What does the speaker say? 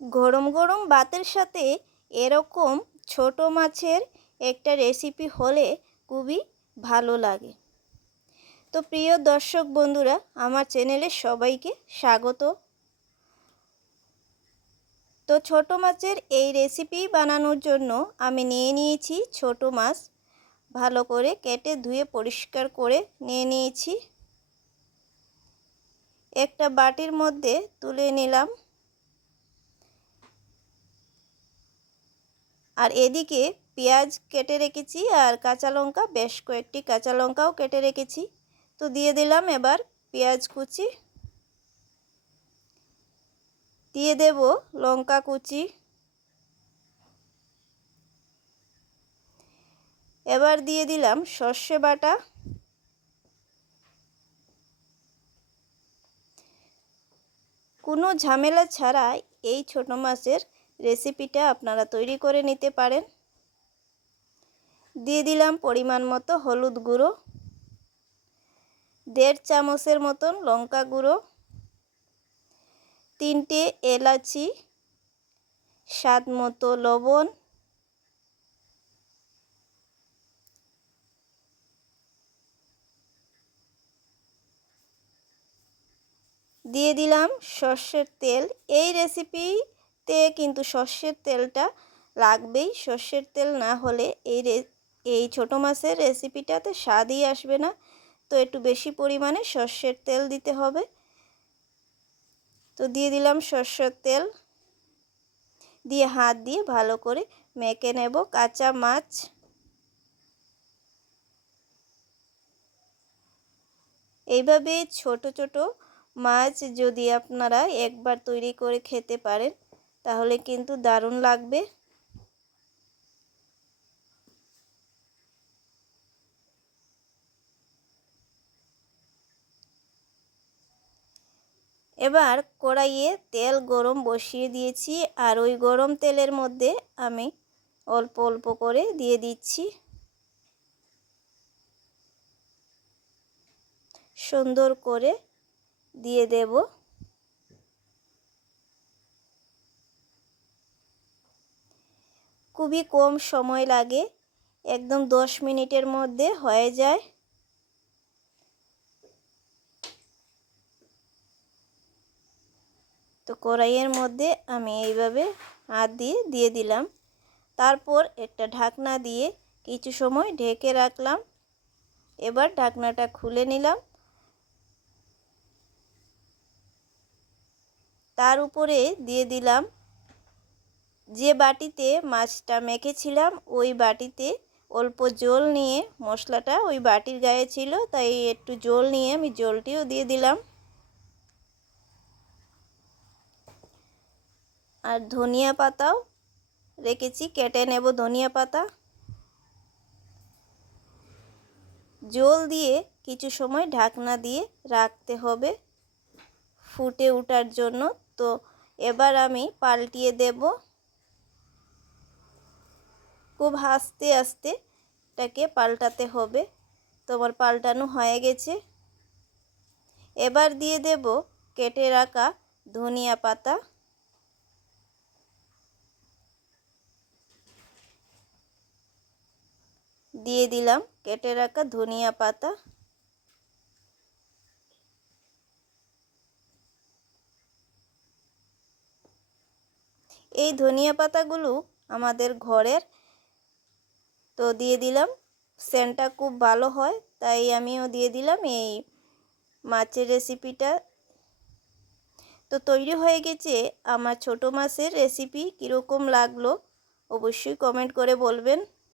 গরম গরম ভাতের সাথে এরকম ছোট মাছের একটা রেসিপি হলে খুবই ভালো লাগে। তো প্রিয় দর্শক বন্ধুরা, আমার চ্যানেলে সবাইকে স্বাগত। তো ছোট মাছের এই রেসিপি বানানোর জন্য আমি নিয়ে নিয়েছি ছোট মাছ। ভালো করে কেটে ধুয়ে পরিষ্কার করে নিয়ে নিয়েছি। একটা বাটির মধ্যে তুলে নিলাম। আর এদিকে পেঁয়াজ কেটে রেখেছি আর কাঁচা লঙ্কা, বেশ কয়েকটি কাঁচা লঙ্কাও কেটে রেখেছি। তো দিয়ে দিলাম এবার পেঁয়াজ কুচি। দিয়ে দেব লঙ্কা কুচি। এবার দিয়ে দিলাম সর্ষে বাটা। কোনো ঝামেলা ছাড়াই এই ছোট মাছের রেসিপিটা আপনারা তৈরি করে নিতে পারেন। দিয়ে দিলাম পরিমাণ মতো হলুদ গুঁড়ো, দেড় চামচের মতন লঙ্কা গুঁড়ো, তিনটে এলাচি, স্বাদ মতো লবণ, দিয়ে দিলাম সর্ষের তেল। এই রেসিপিতে কিন্তু সর্ষের তেলটা লাগবেই। সর্ষের তেল না হলে এই এই ছোটো মাছের রেসিপিটাতে স্বাদই আসবে না। তো একটু বেশি পরিমাণে সর্ষের তেল দিতে হবে। তো দিয়ে দিলাম সর্ষের তেল। দিয়ে হাত দিয়ে ভালো করে মেখে নেব কাঁচা মাছ। এইভাবে ছোট ছোট মাছ যদি আপনারা একবার তৈরি করে খেতে পারেন তাহলে কিন্তু দারুণ লাগবে। এবার কড়াইয়ে তেল গরম বসিয়ে দিয়েছি, আর ওই গরম তেলের মধ্যে আমি অল্প অল্প করে দিয়ে দিচ্ছি। সুন্দর করে দিয়ে দেব। খুবই কম সময় লাগে, একদম দশ মিনিটের মধ্যে হয়ে যায়। তো কড়াইয়ের মধ্যে আমি এইভাবে হাত দিয়ে দিয়ে দিলাম। তারপর একটা ঢাকনা দিয়ে কিছু সময় ঢেকে রাখলাম। এবার ঢাকনাটা খুলে নিলাম। তার উপরে দিয়ে দিলাম যে বাটিতে মাছটা মেখেছিলাম, ওই বাটিতে অল্প জল নিয়ে মশলাটা ওই বাটির গায়ে ছিল, তাই একটু জল নিয়ে আমি জলটিও দিয়ে দিলাম। আর ধনিয়া পাতাও রেখেছি, কেটে নেব ধনিয়া পাতা। জল দিয়ে কিছু সময় ঢাকনা দিয়ে রাখতে হবে ফুটে ওঠার জন্য। তো এবার আমি পাল্টিয়ে দেব। খুব আস্তে আস্তে এটাকে পাল্টাতে হবে। তোমার পাল্টানো হয়ে গেছে। এবার দিয়ে দেব কেটে রাখা ধনিয়া পাতা। দিয়ে দিলাম কেটে রাখা ধনিয়া পাতা। এই ধনিয়া পাতাগুলো আমাদের ঘরের তো দিয়ে দিলাম। সেন্টটা খুব ভালো হয়, তাই আমিও দিয়ে দিলাম এই মাছের রেসিপিটা তো তৈরি হয়ে গেছে আমার ছোট মাছের রেসিপি কীরকম লাগল অবশ্যই কমেন্ট করে বলবেন।